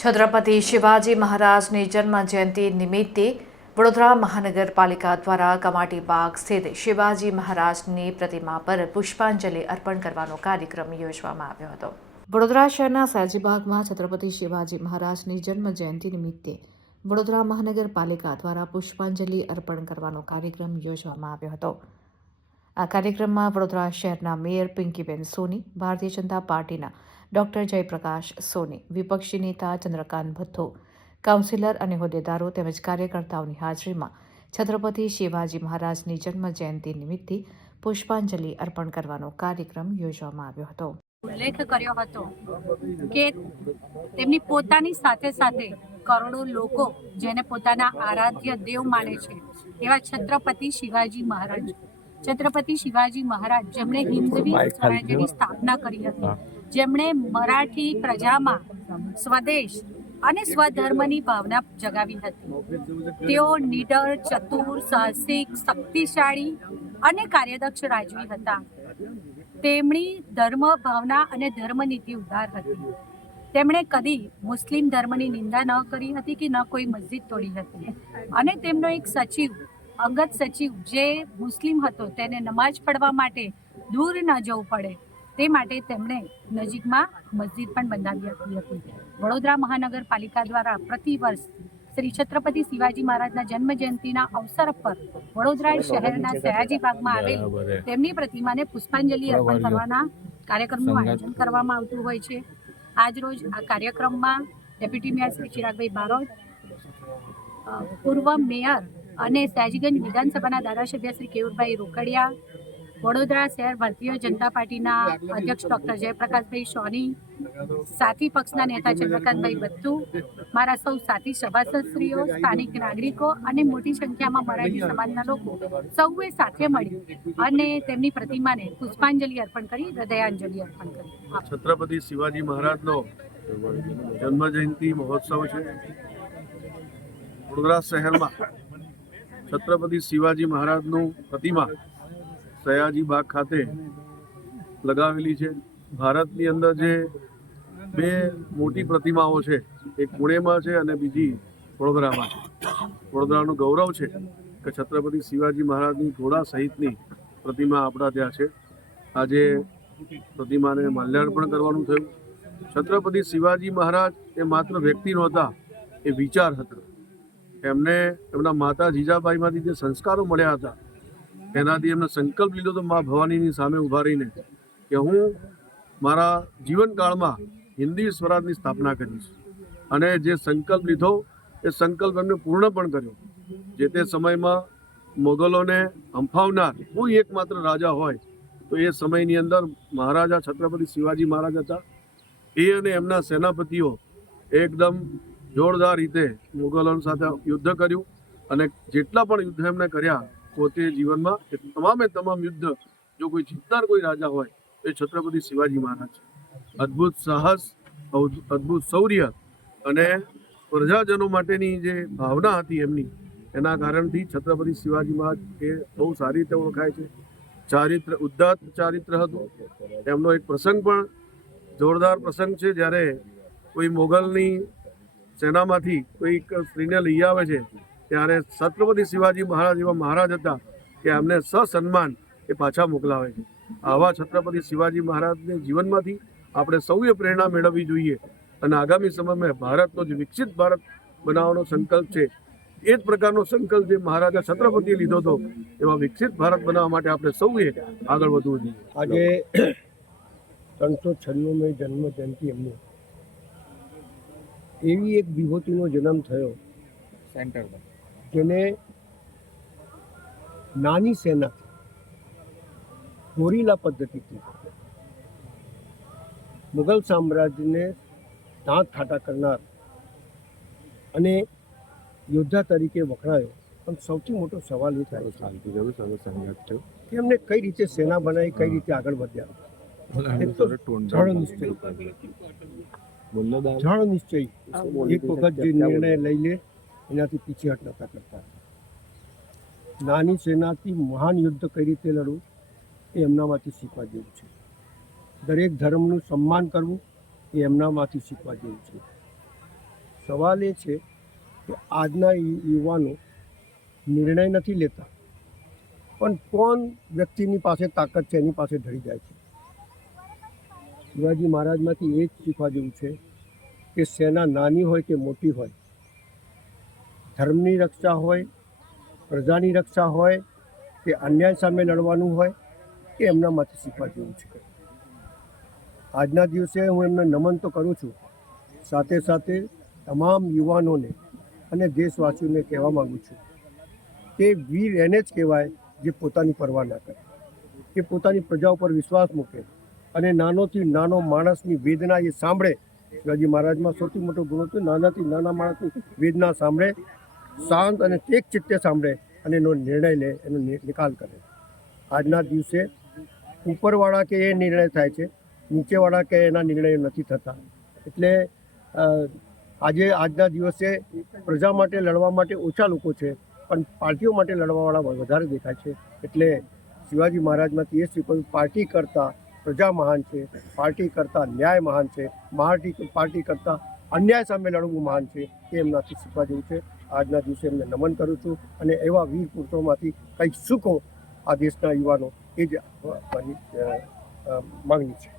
છત્રપતિ શિવાજી મહારાજની જન્મ જયંતિ નિમિત્તે વડોદરા મહાનગરપાલિકા દ્વારા કમાટી બાગ સ્થિત શિવાજી મહારાજની પ્રતિમા પર પુષ્પાંજલિ અર્પણ કરવાનો કાર્યક્રમ યોજવામાં આવ્યો હતો. વડોદરા શહેરના સયાજીબાગમાં છત્રપતિ શિવાજી મહારાજની જન્મ જયંતિ નિમિત્તે વડોદરા મહાનગરપાલિકા દ્વારા પુષ્પાંજલિ અર્પણ કરવાનો કાર્યક્રમ યોજવામાં આવ્યો હતો. આ કાર્યક્રમમાં વડોદરા શહેરના મેયર પિંકીબેન સોની, ભારતીય જનતા પાર્ટીના ડોક્ટર જયપ્રકાશ, સોની, વિપક્ષી નેતા ચંદ્રકાંત ભથ્થો, કાઉન્સિલર અને હોદ્દેદારો તેમજ કાર્યકર્તાઓની હાજરીમાં છત્રપતિ શિવાજી મહારાજની જન્મ જયંતિ નિમિત્તે પુષ્પાંજલિ અર્પણ કરવાનો કાર્યક્રમ યોજવામાં આવ્યો હતો. ઉલ્લેખ કર્યો હતો કે તેમની પોતાની સાથે સાથે કરોડો લોકો જેને પોતાના આરાધ્ય દેવ માને છે એવા છત્રપતિ શિવાજી મહારાજ, છત્રપતિ શિવાજી મહારાજ જેમણે હિન્દવી સ્વરાજ્યની સ્થાપના કરી હતી. જેમણે મરાઠી પ્રજામાં સ્વદેશ અને સ્વધર્મની ભાવના જગાવી હતી. તેઓ નીડર, ચતુર, સાહસિક, શક્તિશાળી અને કાર્યદક્ષ રાજવી હતા. તેમની ધર્મ ભાવના અને ધર્મનીતિ ઉદાર હતી. તેમણે કદી મુસ્લિમ ધર્મની નિંદા ન કરી હતી કે ન કોઈ મસ્જિદ તોડી હતી. અને તેમનો એક સચિવ, અંગત સચિવ જે મુસ્લિમ હતો, તેને નમાજ પઢવા માટે દૂર ન જવું પડે. તે માટે તેમણે નજીકમાં મસ્જિદ પણ બંધાવી આપી હતી. વડોદરા મહાનગરપાલિકા દ્વારા પ્રતિ વર્ષ શ્રી છત્રપતિ શિવાજી મહારાજના જન્મ જયંતિના અવસર પર વડોદરા શહેરના સયાજી બાગમાં આવેલ તેમની પ્રતિમાને પુષ્પાંજલિ અર્પણ કરવાના કાર્યક્રમનું આયોજન કરવામાં આવતું હોય છે. આજરોજ આ કાર્યક્રમમાં ડેપ્યુટી મેયર શ્રી ચિરાગભાઈ બારોટ પૂર્વ મેયર અને સયાજીગંજ વિધાનસભાના ધારાસભ્ય શ્રી કેવુરભાઈ રોકડિયા વડોદરા શહેર ભારતીય જનતા પાર્ટીના અધ્યક્ષ ડોક્ટર જયપ્રકાશભાઈ સોની, સાથી પક્ષના નેતા ચંદ્રકાંતભાઈ બત્તુ મારા સૌ સાથી સભાસદશ્રીઓ, સ્થાનિક નાગરિકો અને મોટી સંખ્યામાં મરાઠી સમાજના લોકો સૌએ સાથે મળી અને તેમની પ્રતિમાને પુષ્પાંજલિ અર્પણ કરી, હૃદયાંજલિ અર્પણ કરી. છત્રપતિ શિવાજી મહારાજનો જન્મ જયંતિ મહોત્સવ છે. વડોદરા શહેરમાં છત્રપતિ શિવાજી મહારાજનું પ્રતિમા સયાજી બાગ ખાતે લગાવેલી છે. ભારતની અંદર જે બે મોટી પ્રતિમાઓ છે, એક પુણેમાં છે અને બીજી વડોદરામાં છે. વડોદરાનું ગૌરવ છે કે છત્રપતિ શિવાજી મહારાજની ઘોડા સહિતની પ્રતિમા આપણા ત્યાં છે. આજે પ્રતિમાને માલ્યાર્પણ કરવાનું થયું. છત્રપતિ શિવાજી મહારાજ એ માત્ર વ્યક્તિ નહોતા, એ વિચાર હતા. એમને એમના માતા જીજાબાઈમાંથી જે સંસ્કારો મળ્યા હતા એનાથી એમને સંકલ્પ લીધો તો મા ભવાનીની સામે ઊભા રહીને કે હું મારા જીવનકાળમાં હિન્દી સ્વરાજની સ્થાપના કરીશ. અને જે સંકલ્પ લીધો, એ સંકલ્પ એમને પૂર્ણ પણ કર્યો. જે તે સમયમાં મોગલોને હંફાવનાર કોઈ એકમાત્ર રાજા હોય, તો એ સમયની અંદર મહારાજા છત્રપતિ શિવાજી મહારાજ હતા. એ અને એમના સેનાપતિઓ એકદમ જોરદાર રીતે મુગલો સાથે યુદ્ધ કર્યું. અને જેટલા પણ યુદ્ધ એમણે કર્યા પોતે જીવનમાં તમામે તમામ યુદ્ધ, જો કોઈ જીતનાર કોઈ રાજા હોય એ છત્રપતિ શિવાજી મહારાજ છે. અદ્ભુત સાહસ, અદ્ભુત શૌર્ય અને પ્રજાજનો માટેની જે ભાવના હતી એમની, એના કારણથી છત્રપતિ શિવાજી મહારાજ એ બહુ સારી રીતે ઓળખાય છે. ચારિત્ર ઉદ્દાત ચારિત્ર હતું. એમનો એક પ્રસંગ પણ જોરદાર પ્રસંગ છે. જ્યારે કોઈ મોગલની સેનામાંથી કોઈક સ્ત્રીને લઈ આવે છે ત્યારે છત્રપતિ શિવાજી મહારાજ એવા મહારાજ હતા કે એમને સસન્માન એ પાછા મોકલાવે છે. આવા છત્રપતિ શિવાજી મહારાજને જીવનમાંથી આપણે સૌએ પ્રેરણા મેળવવી જોઈએ અને આગામી સમયમાં ભારતનો જે વિકસિત ભારત બનાવવાનો સંકલ્પ છે એ જ પ્રકારનો સંકલ્પ જે મહારાજા છત્રપતિએ લીધો હતો એવા વિકસિત ભારત બનાવવા માટે આપણે સૌએ આગળ વધવું જોઈએ. આજે ત્રણસો છન્નુંમી જન્મ જયંતિ એમની. એવી એક વિભૂતિનો જન્મ થયો. જેને નાની સેના ગોરીલા પદ્ધતિથી મુઘલ સામ્રાજ્યને દાંત ખાટા કરનાર અને યોદ્ધા તરીકે વખણાયો. પણ સૌથી મોટો સવાલ એ થાય છે કે એમને કઈ રીતે સેના બનાવી કઈ રીતે આગળ વધ્યા? જળ નિશ્ચય. એક વખત જે નિર્ણય લઈ લે. એનાથી પીછેહટ નહોતા કરતા. નાની સેનાથી મહાન યુદ્ધ કઈ રીતે લડવું એ એમનામાંથી શીખવા જેવું છે. દરેક ધર્મનું સન્માન કરવું એ એમનામાંથી શીખવા જેવું છે. સવાલ એ છે કે આજના યુવાનો નિર્ણય નથી લેતા, પણ કોણ વ્યક્તિની પાસે તાકાત છે, એની પાસે ઢળી જાય છે? શિવાજી મહારાજમાંથી એ જ શીખવા જેવું છે કે સેના નાની હોય કે મોટી હોય ધર્મની રક્ષા હોય, પ્રજાની રક્ષા હોય, કે અન્યાય સામે લડવાનું હોય એ એમનામાંથી શીખવા જેવું છે. આજના દિવસે હું એમને નમન તો કરું છું. સાથે સાથે તમામ યુવાનોને અને દેશવાસીઓને કહેવા માગું છું કે વીર એને જ કહેવાય જે પોતાની પરવા ના કરે, કે પોતાની પ્રજા ઉપર વિશ્વાસ મૂકે અને નાનોથી નાનો માણસની વેદના એ સાંભળે. શિવાજી મહારાજમાં સૌથી મોટો ગુણ હતો નાનાથી નાના માણસની વેદના સાંભળે શાંત અને એક ચિત્તે સાંભળે અને એનો નિર્ણય લે, એનો નિકાલ કરે. આજના દિવસે ઉપરવાળા કે એ નિર્ણય થાય છે, નીચેવાળા કે એના નિર્ણયો નથી થતા. એટલે આજે, આજના દિવસે પ્રજા માટે લડવા માટે ઓછા લોકો છે, પણ પાર્ટીઓ માટે લડવાવાળા વધારે દેખાય છે. એટલે શિવાજી મહારાજમાંથી એ સ્વીકાર્યું પાર્ટી કરતાં પ્રજા મહાન છે, પાર્ટી કરતાં ન્યાય મહાન છે પાર્ટી પાર્ટી કરતાં અન્યાય સામે લડવું મહાન છે એ એમનાથી શીખવા જેવું છે. આજના દિવસે એમને નમન કરું છું અને એવા વીર પુરુષોમાંથી કંઈક શીખો આ દેશના યુવાનો એ જ માગણી છે.